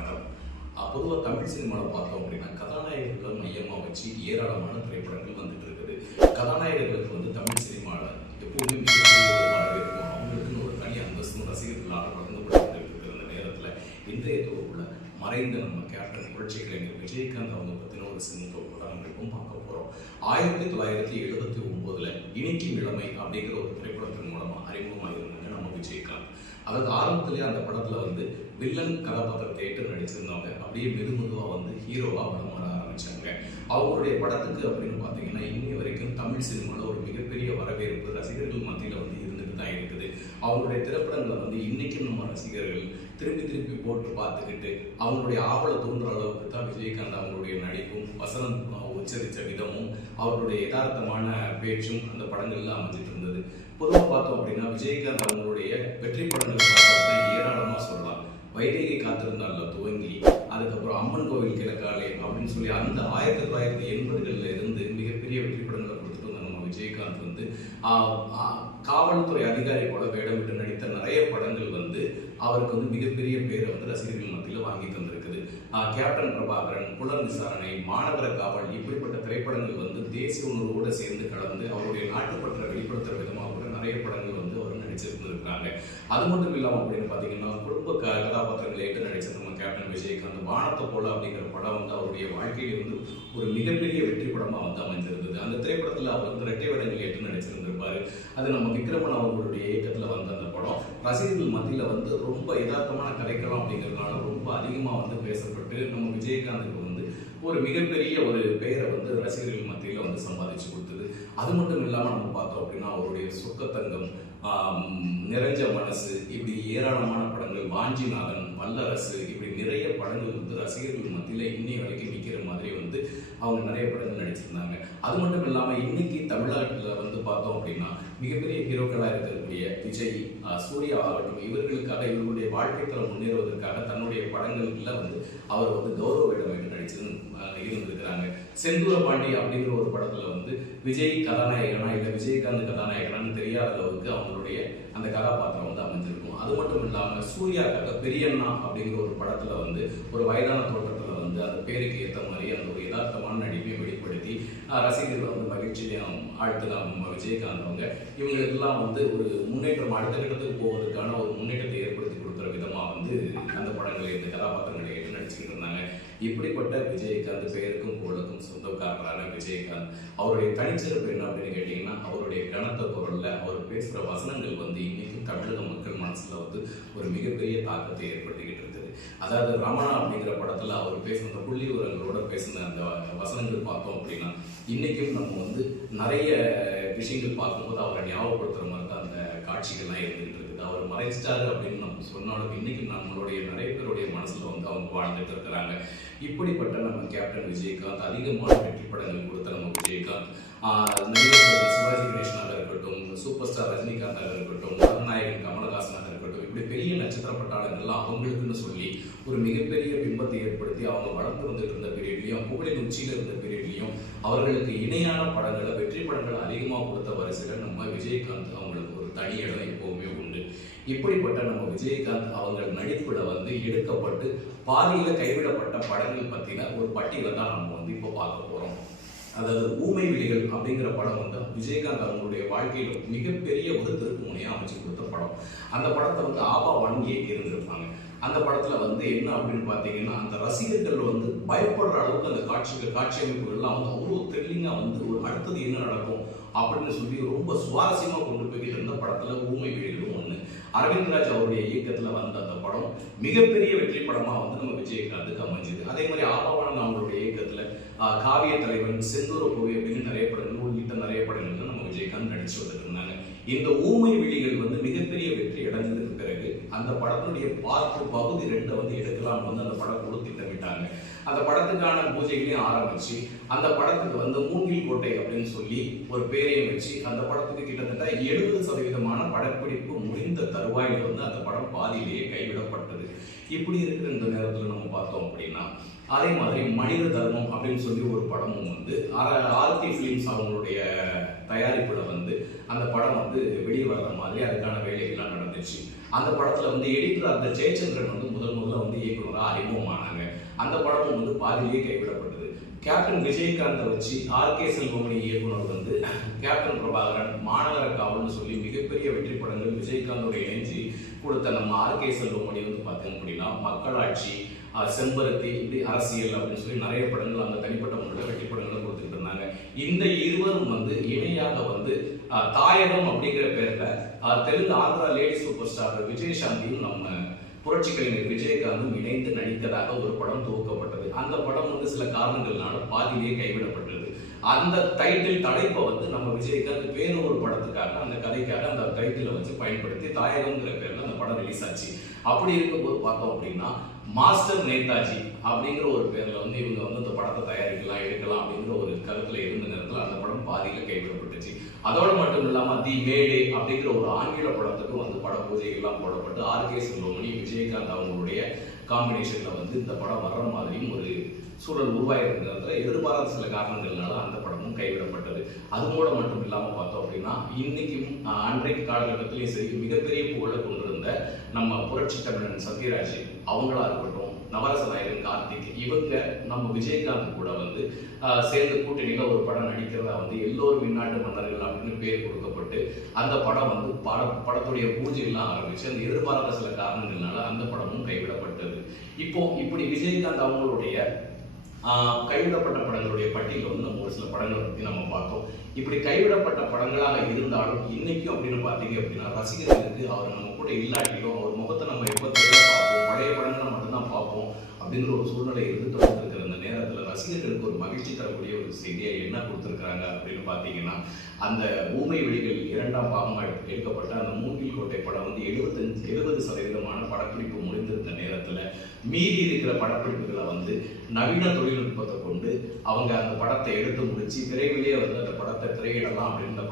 வணக்கம். பொதுவாக தமிழ் சினிமாவில் பார்த்தோம் அப்படின்னா கதாநாயகர்களை மையமாக வச்சு ஏராளமான திரைப்படங்கள் வந்துட்டு இருக்குது. கதாநாயகர்களுக்கு வந்து தமிழ் சினிமாவில் எப்போதுமே மிகப்பெரிய அவங்களுக்குன்னு ஒரு தனி அந்தஸ்தும் ரசிகர்களால் வழங்கப்பட்டு இருக்கிற அந்த நேரத்தில் இன்றைய தொகுப்புல மறைந்த நம்ம கேப்டன் புரட்சி கலைஞர் விஜயகாந்த் அவங்க பற்றின ஒரு சின்ன தொகுப்பு தான் நம்ம பார்க்க போகிறோம் ஆயிரத்தி தொள்ளாயிரத்தி எழுபத்தி ஒம்போதுல இனிக்கும் இளமை அப்படிங்கிற ஒரு அதாவது ஆரம்பத்திலேயே அந்த படத்துல வந்து வில்லன் கதாபாத்திரத்தை ஏற்று நடிச்சிருந்தவங்க. அப்படியே மெது மெதுவாக வந்து ஹீரோவா படம் வர ஆரம்பிச்சாங்க. அவங்களுடைய படத்துக்கு அப்படின்னு பார்த்தீங்கன்னா இன்னி வரைக்கும் தமிழ் சினிமாவில் ஒரு மிகப்பெரிய வரவேற்பு ரசிகர்கள் மத்தியில் வந்து இருந்துட்டு தான் இருக்குது. அவங்களுடைய திரைப்படங்களை வந்து இன்னைக்கும் நம்ம ரசிகர்கள் திருப்பி திருப்பி போட்டு பார்த்துக்கிட்டு அவங்களுடைய ஆவலை தோன்ற அளவுக்கு தான் விஜயகாந்த் அவங்களுடைய நடிப்பும் வசனம் உச்சரித்த விதமும் அவருடைய யதார்த்தமான பேச்சும் அந்த படங்களில் அமைஞ்சிட்டு இருந்தது பொதுவாக பார்த்தோம் அப்படின்னா விஜயகாந்த் அவங்களுடைய வெற்றி படங்களை ஏராளமாக சொல்லலாம். வைதேகி காத்திருந்தால துவங்கி அதுக்கப்புறம் அம்மன் கோவில் கிழக்காலே அப்படின்னு சொல்லி அந்த ஆயிரத்தி தொள்ளாயிரத்தி எண்பதுகளில் இருந்து மிகப்பெரிய வெற்றி படங்களை கொடுத்துட்டு வந்த நம்ம விஜயகாந்த் வந்து காவல்துறை அதிகாரி போல வேடமிட்டு நடித்த நிறைய படங்கள் வந்து அவருக்கு வந்து மிகப்பெரிய பேரை வந்து ரசிகர்கள் மத்தியில் வாங்கி தந்திருக்குது. கேப்டன் பிரபாகரன் புலன் விசாரணை மாநகர காவல் இப்படிப்பட்ட திரைப்படங்கள் வந்து தேசிய உணர்வோடு சேர்ந்து கலந்து அவருடைய நாட்டுப்பற்ற வெளிப்படுத்துகிற விதமாக கூட நிறைய படங்கள் வந்து அது மட்டும் இல்லாமல் அப்படின்னு பார்த்தீங்கன்னா குடும்ப க கதாபாத்திரங்களை ஏற்று நடிச்ச நம்ம கேப்டன் விஜயகாந்த் வானத்தை போல அப்படிங்கிற படம் வந்து அவருடைய வாழ்க்கையில வந்து ஒரு மிகப்பெரிய வெற்றி படமாக வந்து அமைஞ்சிருந்தது அந்த திரைப்படத்தில் அவர் வந்து ரெட்டை வேடங்கள் ஏற்று நடிச்சிருந்திருப்பாரு. அது நம்ம விக்ரமன் அவர்களுடைய இயக்கத்தில் வந்த அந்த படம். ரசிகர்கள் மத்தியில் வந்து ரொம்ப யதார்த்தமான கதைக்கலாம் அப்படிங்கிறதுனால ரொம்ப அதிகமாக வந்து பேசப்பட்டு நம்ம விஜயகாந்துக்கு வந்து ஒரு மிகப்பெரிய ஒரு பெயரை வந்து ரசிகர்கள் மத்தியில் வந்து சம்பாதிச்சு கொடுத்தது. அது மட்டும் இல்லாமல் நம்ம பார்த்தோம் அப்படின்னா அவருடைய சொக்கத்தங்கம் நிறைஞ்ச மனசு இப்படி ஏராளமான படங்கள் வாஞ்சிநாதன் வல்லரசு இப்படி நிறைய படங்கள் வந்து ரசிகர்கள் மத்தியில் இன்னை வரைக்கும் நிற்கிற மாதிரி வந்து அவங்க நிறைய படங்கள் நடிச்சிருந்தாங்க. அது மட்டும் இல்லாமல் இன்னைக்கு தமிழ்நாட்டில் வந்து பார்த்தோம் அப்படின்னா மிகப்பெரிய ஹீரோக்களாக இருக்கக்கூடிய விஜய் சூர்யா ஆகட்டும் இவர்களுக்காக இவர்களுடைய வாழ்க்கை தரம் முன்னேறுவதற்காக தன்னுடைய படங்களில் வந்து அவர் வந்து கௌரவ வேண்டும் நடிச்சு இருந்திருக்கிறாங்க செந்தூர பாண்டி அப்படிங்கிற ஒரு படத்துல வந்து விஜய் கதாநாயகனா இல்லை விஜயகாந்த் கதாநாயகனான்னு தெரியாத அளவுக்கு அவங்களுடைய அந்த கதாபாத்திரம் வந்து அமைஞ்சிருக்கும். அது மட்டும் இல்லாம கதை பெரியண்ணா அப்படிங்கிற ஒரு படத்துல வந்து ஒரு வயதான தோற்றத்தில் வந்து அந்த பேருக்கு ஏற்ற மாதிரி அந்த ஒரு யதார்த்தமான நடிப்பை வெளிப்படுத்தி ரசிகர்கள் வந்து மகிழ்ச்சியிலையும் ஆழ்த்துலாம் விஜயகாந்த் அவங்க இவங்களுக்கெல்லாம் வந்து ஒரு முன்னேற்றம் அடுத்த கட்டத்துக்கு போவதற்கான ஒரு முன்னேற்றத்தை ஏற்படுத்தி கொடுக்குற விதமாக வந்து அந்த படங்களை இந்த கதாபாத்திரங்களை ஏற்று நடிச்சுக்கிட்டு இருந்தாங்க. இப்படிப்பட்ட விஜயகாந்த் பெயருக்கும் புகழுக்கும் சொந்தக்காரரான விஜயகாந்த் அவருடைய தனிச்சிறப்பு என்ன அப்படின்னு கேட்டீங்கன்னா அவருடைய கனத்த குரலில் அவர் பேசுகிற வசனங்கள் வந்து இன்னைக்கும் தமிழக மக்கள் மனசில் வந்து ஒரு மிகப்பெரிய தாக்கத்தை ஏற்படுத்திக்கிட்டு இருக்குது. அதாவது ரமணா அப்படிங்கிற படத்தில் அவர் பேசின அந்த புள்ளி உரங்களோட பேசின அந்த வசனங்கள் பார்த்தோம் அப்படின்னா இன்னைக்கும் நம்ம வந்து நிறைய விஷயங்கள் பார்க்கும்போது அவரை ஞாபகப்படுத்துற மாதிரி தான் அந்த காட்சிகள்லாம் இருந்துகிட்டு இருக்குது. அவர் மறைச்சிட்டாரு அப்படின்னு நம்ம சொன்னாலும் இன்றைக்கும் நம்மளுடைய நிறைய பேருடைய மனசுல வந்து அவங்க வாழ்ந்துட்டு இருக்கிறாங்க. இப்படிப்பட்ட நம்ம கேப்டன் விஜயகாந்த் அதிகமான வெற்றி படங்கள் கொடுத்த நம்ம விஜயகாந்த் சிவாஜி கணேஷனாக இருக்கட்டும் சூப்பர் ஸ்டார் ரஜினிகாந்தாக இருக்கட்டும் கதாநாயகன் கமலஹாசனாக இருக்கட்டும் இப்படி பெரிய நட்சத்திர பட்டாளங்கள்லாம் அவங்களுக்குன்னு சொல்லி ஒரு மிகப்பெரிய பிம்பத்தை ஏற்படுத்தி அவங்க வளர்ந்து வந்துட்டு இருந்த பீரியட்லையும் புகழின் உச்சியில் இருந்த பீரியட்லையும் அவர்களுக்கு இணையான படங்களை வெற்றி படங்களை அதிகமாக கொடுத்த வரிசையில் நம்ம விஜயகாந்த் அவங்களுக்கு ஒரு தனி இடம் எப்பவுமே உண்டு. இப்படிப்பட்ட நம்ம விஜயகாந்த் அவங்கள் நடிப்புல வந்து எடுக்கப்பட்டு பாதியில் கைவிடப்பட்ட படங்கள் பற்றின ஒரு பட்டியலை தான் நம்ம வந்து இப்போ பார்க்க போகிறோம் அதாவது ஊமை விழிகள் அப்படிங்கிற படம் வந்து விஜயகாந்த் அவங்களுடைய வாழ்க்கையில மிகப்பெரிய ஒரு திருப்புமுனையா அமைச்சு கொடுத்த படம். அந்த படத்தை வந்து ஆபா வாங்கியே இருந்திருப்பாங்க. அந்த படத்துல வந்து என்ன அப்படின்னு பார்த்தீங்கன்னா அந்த ரசிகர்கள் வந்து பயப்படுற அளவுக்கு அந்த காட்சிகள் காட்சி அமைப்புகள்லாம் வந்து அவ்வளோ த்ரில்லிங்கா வந்து ஒரு அடுத்தது என்ன நடக்கும் அப்படின்னு சொல்லி ரொம்ப சுவாரஸ்யமா கொண்டு போய்கிட்டு இருந்த படத்துல ஊமை வீடுகளும் ஒண்ணு. அரவிந்த்ராஜ் அவருடைய இயக்கத்துல வந்த அந்த படம் மிகப்பெரிய வெற்றி படமா வந்து நம்ம விஜயகாந்துக்கு அமைஞ்சது. அதே மாதிரி ஆபவானன் அவங்களுடைய இயக்கத்துல காவிய தலைவன் செந்தூர புவி அப்படின்னு நிறைய படங்கள் உள்ளிட்ட நிறைய படங்கள்ல நம்ம விஜயகாந்த் நடிச்சு வந்துட்டு இருந்தாங்க இந்த ஊமை விழிகள் வந்து மிகப்பெரிய அந்த பார்த்து பகுதி ரெண்டை வந்து எடுக்கலாம் வந்து அந்த படம் குழு திட்டமிட்டாங்க. அந்த படத்துக்கான பூஜைகளையும் ஆரம்பிச்சு அந்த படத்துக்கு வந்து மூங்கில் கோட்டை அப்படின்னு சொல்லி ஒரு பேரையும் வச்சு அந்த படத்துக்கு கிட்டத்தட்ட எழுபது சதவீதமான படப்பிடிப்பு முடிந்த தருவாயில் வந்து அந்த படம் பாதியிலேயே கைவிடப்பட்டது. இப்படி இருக்கிற இந்த நேரத்தில் நம்ம பார்த்தோம் அப்படின்னா அதே மாதிரி மனித தர்மம் அப்படின்னு சொல்லி ஒரு படமும் வந்து ஆர்த்தி ஃபிலிம்ஸ் அவங்களுடைய தயாரிப்புல வந்து அந்த படம் வந்து வெளியே வர்ற மாதிரி அதுக்கான வேலைகள்லாம் நடந்துச்சு. அந்த படத்துல வந்து எடிட்டர் அந்த ஜெயச்சந்திரன் வந்து முதல் முதல்ல வந்து இயக்குனராக அறிமுகமானாங்க. அந்த படமும் வந்து பாதியிலேயே கைவிடப்பட்டது. கேப்டன் விஜயகாந்தை வச்சு ஆர் கே செல்வமணி இயக்குனர் வந்து கேப்டன் பிரபாகரன் மாநகர காவல்னு சொல்லி மிகப்பெரிய வெற்றி படங்கள் விஜயகாந்தோட இணைஞ்சு கொடுத்த நம்ம ஆர் கே செல்வமணி வந்து பார்த்தீங்க அப்படின்னா மக்களாட்சி செம்பருத்தி இப்படி அரசியல் அப்படின்னு சொல்லி நிறைய படங்கள் அந்த தனிப்பட்ட முறையில் வெற்றி படங்களும் கொடுத்துட்டு இருந்தாங்க. இந்த இருவரும் வந்து இணையாக வந்து தாயகம் அப்படிங்கிற பேர்ல Telugu Andhra lady super star விஜயசாந்தியும் நம்ம புரட்சி கலைஞர் விஜயகாந்தும் இணைந்து நடித்ததாக ஒரு படம் துவக்கப்பட்டது. அந்த படம் வந்து சில காரணங்கள்னால பாதியிலேயே கைவிடப்பட்டது. அந்த டைட்டில் தலைப்பை வந்து நம்ம விஜயகாந்த் வேறு ஒரு படத்துக்காக அந்த கதைக்காக அந்த டைட்டிலை வச்சு பயன்படுத்தி தாயகம்ங்கிற பேர்ல அந்த படம் ரிலீஸ் ஆச்சு. அப்படி இருக்கும்போது பார்த்தோம் அப்படின்னா மாஸ்டர் நேதாஜி அப்படிங்கிற ஒரு பேர்ல வந்து இவங்க வந்து அந்த படத்தை தயாரிக்கலாம் எடுக்கலாம் அப்படிங்கிற ஒரு கருத்துல இருந்த நேரத்தில் அந்த படம் பாதியில கைவிடப்பட்டுச்சு. அதோடு மட்டும் இல்லாம தி மேடே அப்படிங்கிற ஒரு ஆங்கில படத்துக்கும் வந்து பட பூஜைகள்லாம் போடப்பட்டு ஆர் கே செல்வமணி விஜயகாந்த் அவங்களுடைய காம்பினேஷனில் வந்து இந்த படம் வர்ற மாதிரியும் ஒரு சூழல் உருவாயிருந்த நேரத்தில் எதிர்பாராத சில காரணங்கள்னால அந்த படமும் கைவிடப்பட்டது. அது கூட மட்டும் இல்லாமல் பார்த்தோம் அப்படின்னா இன்னைக்கும் அன்றைக்கு காலகட்டத்திலேயும் சரி மிகப்பெரிய புகழை இருந்த நம்ம புரட்சி தமிழன் சத்யராஜ் அவங்களா இருக்கட்டும் நவரச நாயகன் கார்த்திக் இவங்க நம்ம விஜயகாந்த் கூட வந்து சேர்ந்து கூட்டணியில ஒரு படம் நடிக்கிறதா வந்து எல்லோரும் வெளிநாட்டு மன்னர்கள் அப்படின்னு பேர் கொடுக்கப்பட்டு அந்த படம் வந்து பட படத்துடைய பூஜை எல்லாம் ஆரம்பிச்சு அந்த எதிர்பாராத சில காரணங்கள்னால அந்த படமும் கைவிடப்பட்டது. இப்போ இப்படி விஜயகாந்த் அவங்களுடைய கைவிடப்பட்ட படங்களுடைய பட்டியலில் வந்து நம்ம ஒரு சில படங்களை பற்றி நம்ம பார்த்தோம். இப்படி கைவிடப்பட்ட படங்களாக இருந்தாலும் இன்னைக்கும் அப்படின்னு பார்த்தீங்க அப்படின்னா ரசிகர்களுக்கு அவர் நம்ம கூட இல்லாட்டியும் அவர் முகத்தை நம்ம எப்போ தெரியல பார்ப்போம் பழைய படங்களை மட்டும்தான் பார்ப்போம் அப்படிங்கிற ஒரு சூழ்நிலை இருந்துட்டு வந்துருக்கிற நேரத்தில் ரசிகர்களுக்கு ஒரு மகிழ்ச்சி தரக்கூடிய ஒரு செய்தியை என்ன கொடுத்துருக்குறாங்க அப்படின்னு பார்த்தீங்கன்னா அந்த ஊமை வெளிகள் இரண்டாம் பாகமாக எடுக்கப்பட்ட அந்த மூங்கில் கோட்டை படம் வந்து எழுபத்தஞ்சு எழுபது சதவீதமான படப்பிடிப்பு முடிந்திருந்த நேரத்தில் மீதி இருக்கிற படப்பிடிப்புகளை வந்து நவீன தொழில்நுட்பத்தை கொண்டு அவங்க அந்த படத்தை எடுத்து முடிச்சு விரைவிலேயே வந்து அந்த படத்தை திரையிடலாம் அப்படின்ற படம்